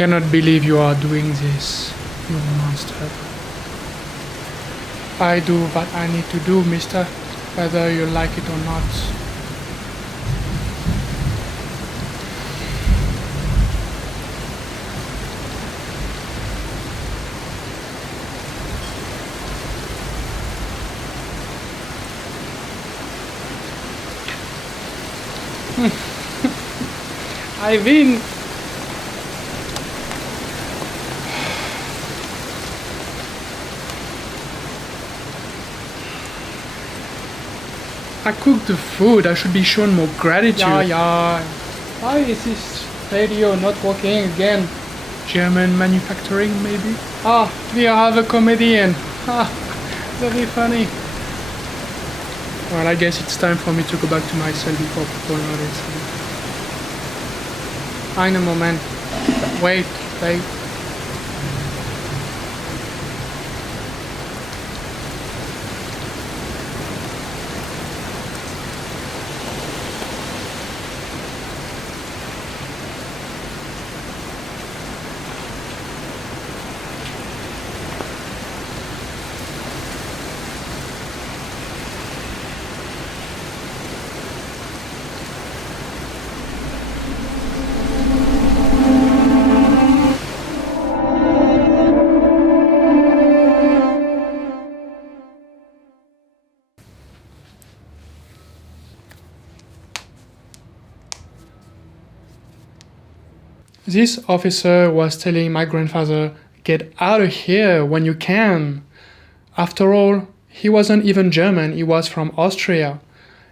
cannot believe you are doing this, you monster. I do what I need to do, mister, whether you like it or not. I win! I cooked the food, I should be shown more gratitude. Yeah. Why is this radio not working again? German manufacturing, maybe? We have a comedian. Very funny. Well, I guess it's time for me to go back to my cell before people notice. Ein Moment. Wait. This officer was telling my grandfather, "Get out of here when you can." After all, he wasn't even German, he was from Austria.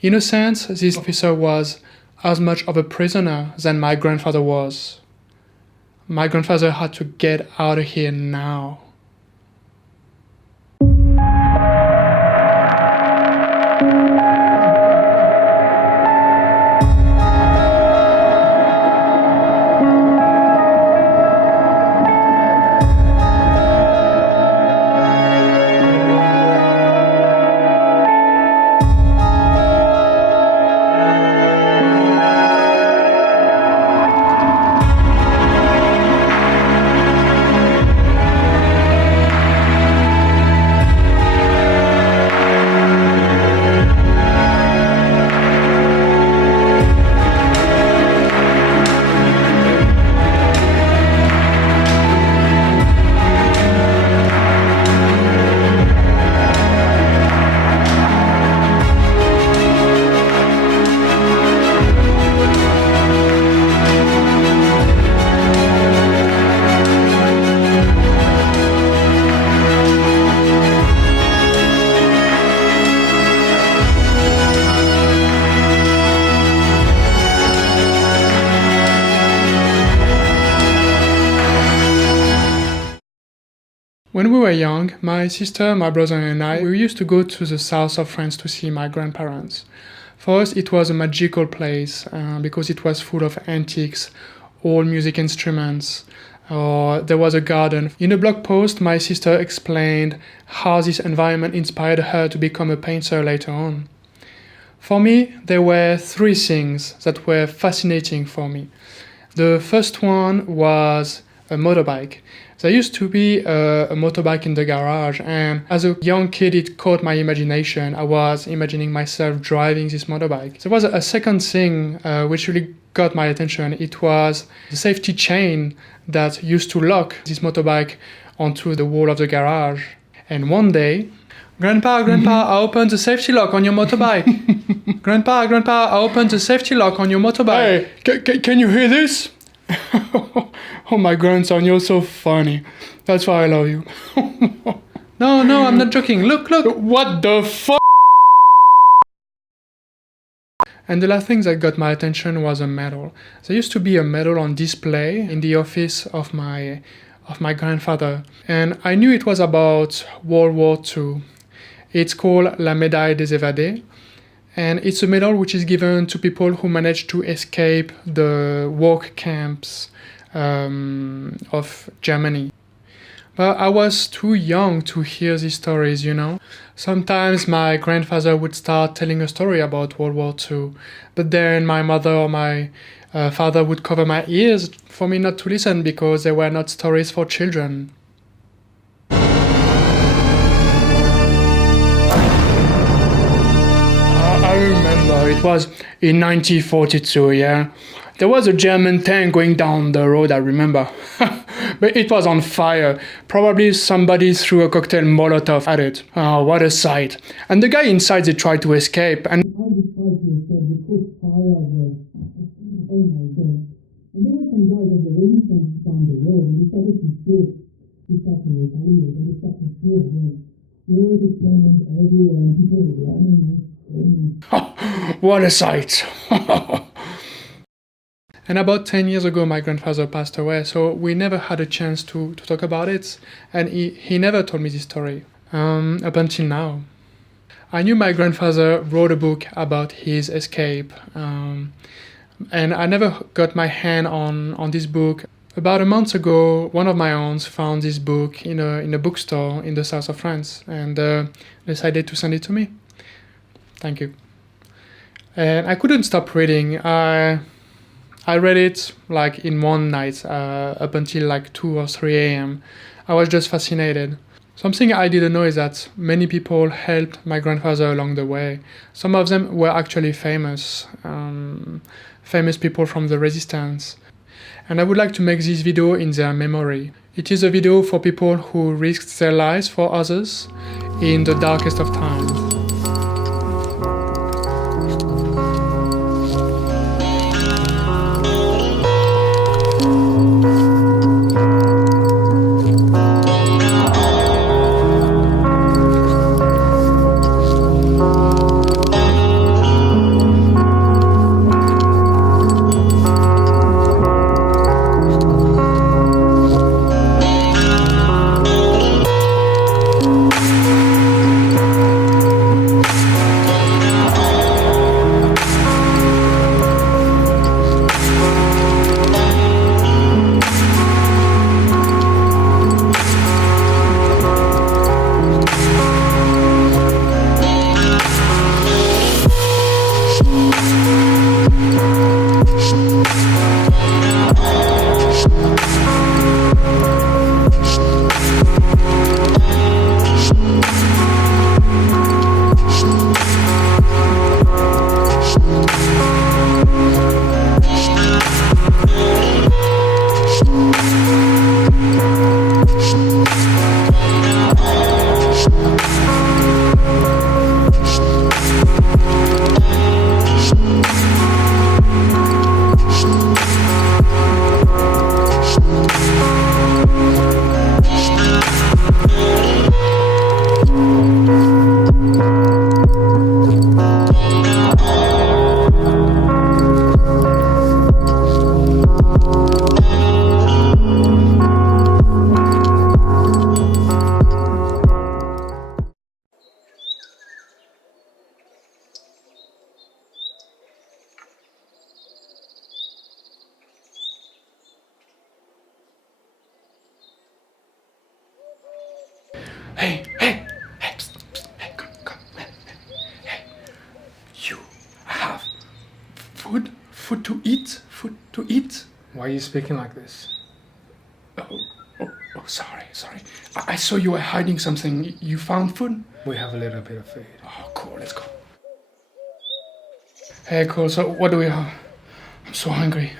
In a sense, this officer was as much of a prisoner than my grandfather was. My grandfather had to get out of here now. When we were young, my sister, my brother and I, we used to go to the south of France to see my grandparents. For us, it was a magical place because it was full of antiques, old music instruments, or there was a garden. In a blog post, my sister explained how this environment inspired her to become a painter later on. For me, there were three things that were fascinating for me. The first one was a motorbike. There used to be a motorbike in the garage, and as a young kid it caught my imagination. I was imagining myself driving this motorbike. There was a second thing which really got my attention. It was the safety chain that used to lock this motorbike onto the wall of the garage. And one day, Grandpa, I opened the safety lock on your motorbike. Grandpa, I opened the safety lock on your motorbike. Hey, can you hear this? Oh, my grandson, you're so funny. That's why I love you. No, I'm not joking. Look. What the fuck? And the last thing that got my attention was a medal. There used to be a medal on display in the office of my grandfather. And I knew it was about World War II. It's called La Médaille des Évadés. And it's a medal which is given to people who managed to escape the work camps of Germany. But I was too young to hear these stories, you know. Sometimes my grandfather would start telling a story about World War II, but then my mother or my Father would cover my ears for me not to listen because they were not stories for children. I remember it was in 1942, yeah. There was a German tank going down the road, I remember. But it was on fire. Probably somebody threw a cocktail Molotov at it. Oh, what a sight. And the guy inside, they tried to escape. And as they tried to escape, they caught fire as well. Oh my God. And there were some guys of the resistance down the road, and they started to shoot. They started to retaliate, and they started to shoot as well. There was explosions everywhere, and people were running and screaming. What a sight. And about 10 years ago, my grandfather passed away, so we never had a chance to talk about it, and he never told me this story, up until now. I knew my grandfather wrote a book about his escape, and I never got my hand on this book. About a month ago, one of my aunts found this book in a bookstore in the south of France, and decided to send it to me. Thank you. And I couldn't stop reading. I read it like in one night, up until like 2 or 3 a.m. I was just fascinated. Something I didn't know is that many people helped my grandfather along the way. Some of them were actually famous people from the resistance. And I would like to make this video in their memory. It is a video for people who risked their lives for others in the darkest of times. Hey, psst, psst, hey, come, hey, you have food to eat? Why are you speaking like this? Oh, sorry. I saw you were hiding something. You found food? We have a little bit of food. Oh, cool, let's go. Hey, cool, so what do we have? I'm so hungry.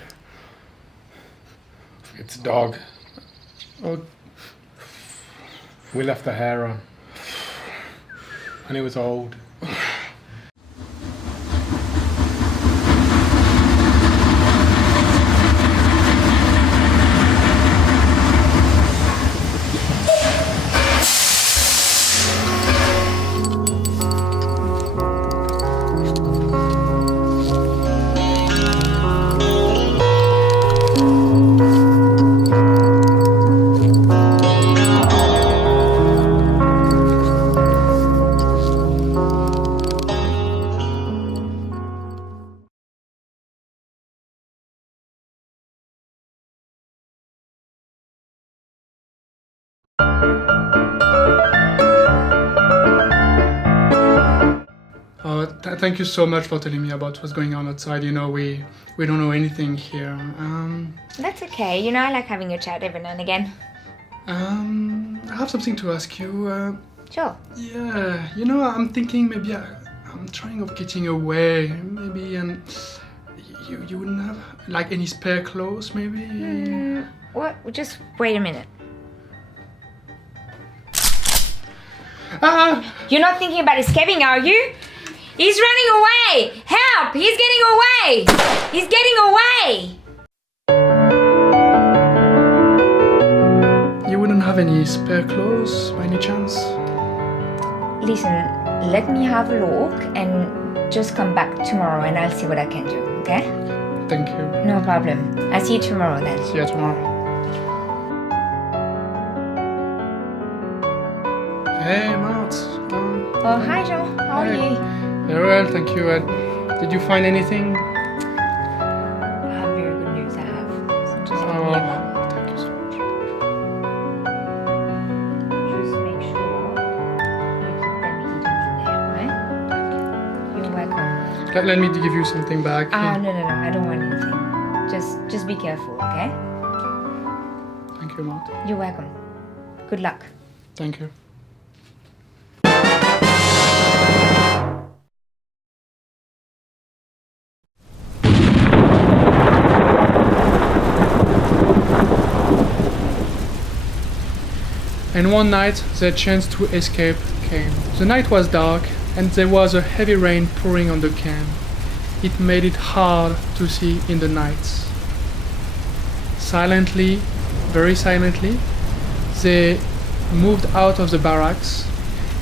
It's a dog. Oh, We left the hair on. And it was old. Thank you so much for telling me about what's going on outside. You know, we don't know anything here. That's okay. You know, I like having a chat every now and again. I have something to ask you. Sure. Yeah, you know, I'm thinking maybe I'm trying of getting away. Maybe, and you wouldn't have like any spare clothes, maybe. What? Just wait a minute. Ah! You're not thinking about escaping, are you? He's running away! Help! He's getting away! He's getting away! You wouldn't have any spare clothes by any chance? Listen, let me have a look and just come back tomorrow and I'll see what I can do, okay? Thank you. No problem. I'll see you tomorrow then. See you tomorrow. Hey, Mart. Oh, hi Jean. How are Hi. you? Very well, thank you. Did you find anything? I have very good news, I have. So just give me a moment. Thank you so much. Just make sure you keep them hidden in there, right? You're welcome. Let me give you something back. No, I don't want anything. Just be careful, okay? Thank you, Mart. You're welcome. Good luck. Thank you. And one night, their chance to escape came. The night was dark, and there was a heavy rain pouring on the camp. It made it hard to see in the night. Silently, very silently, they moved out of the barracks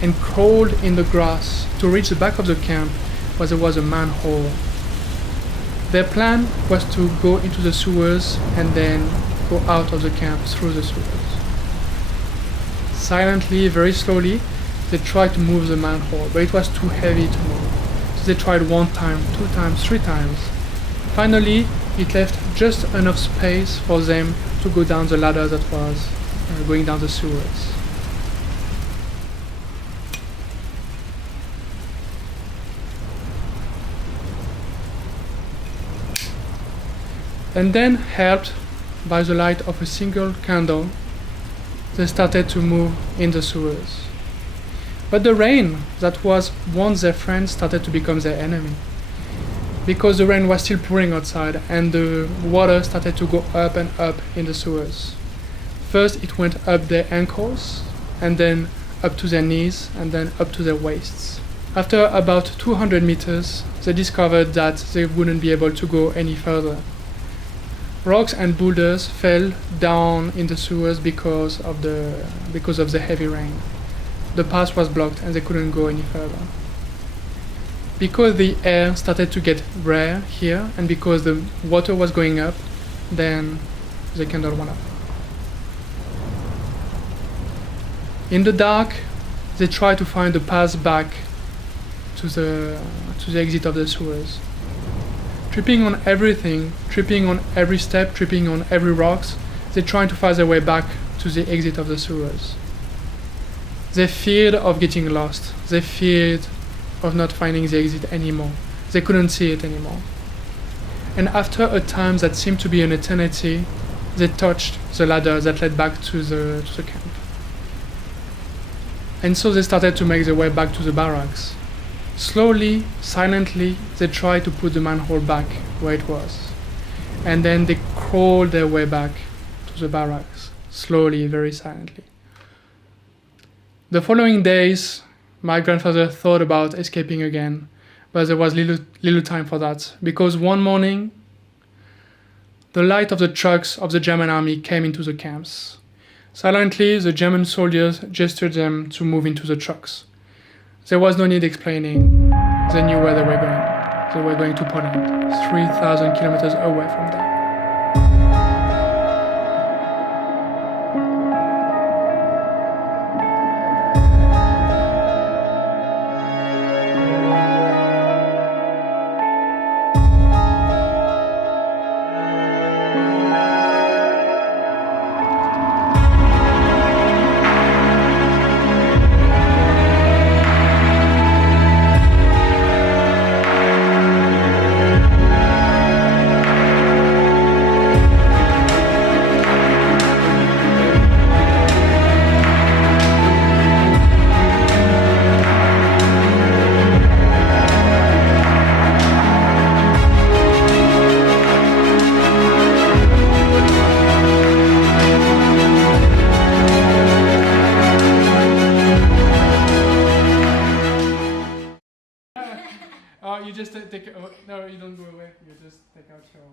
and crawled in the grass to reach the back of the camp where there was a manhole. Their plan was to go into the sewers and then go out of the camp through the sewers. Silently, very slowly, they tried to move the manhole, but it was too heavy to move. So they tried 1 time, 2 times, 3 times. Finally, it left just enough space for them to go down the ladder that was going down the sewers. And then, helped by the light of a single candle, they started to move in the sewers. But the rain that was once their friend started to become their enemy. Because the rain was still pouring outside and the water started to go up and up in the sewers. First it went up their ankles, and then up to their knees, and then up to their waists. After about 200 meters, they discovered that they wouldn't be able to go any further. Rocks and boulders fell down in the sewers because of the heavy rain. The path was blocked and they couldn't go any further. Because the air started to get rare here and because the water was going up, then the candle went up. In the dark, they tried to find the path back to the exit of the sewers. Tripping on everything, tripping on every step, tripping on every rocks, they tried to find their way back to the exit of the sewers. They feared of getting lost. They feared of not finding the exit anymore. They couldn't see it anymore. And after a time that seemed to be an eternity, they touched the ladder that led back to the camp. And so they started to make their way back to the barracks. Slowly, silently, they tried to put the manhole back where it was. And then they crawled their way back to the barracks, slowly, very silently. The following days, my grandfather thought about escaping again, but there was little time for that, because one morning, the light of the trucks of the German army came into the camps. Silently, the German soldiers gestured them to move into the trucks. There was no need explaining. They knew where they were going. They were going to Poland, 3,000 kilometers away from there. you don't go away. You just take out your.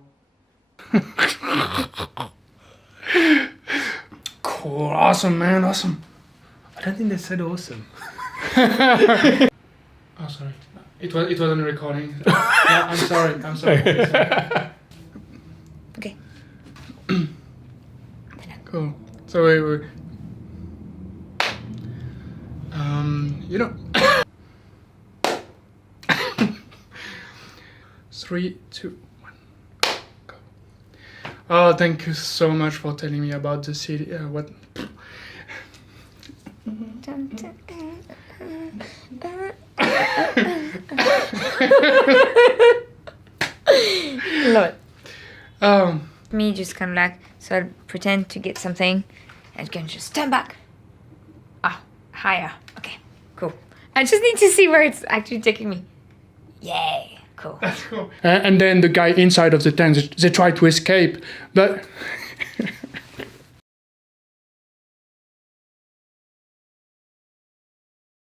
Cool, awesome, man, awesome. I don't think they said awesome. Oh, sorry. It wasn't recording. Yeah, I'm sorry. Okay. Cool. So we you know. 3, 2, 1, go. Oh, thank you so much for telling me about the city. What? Love it. Um. Me just kind of like, so I'd pretend to get something and can just stand back. Ah, higher. Okay, cool. I just need to see where it's actually taking me. Yay, cool. That's cool. And then the guy inside of the tent, they try to escape, but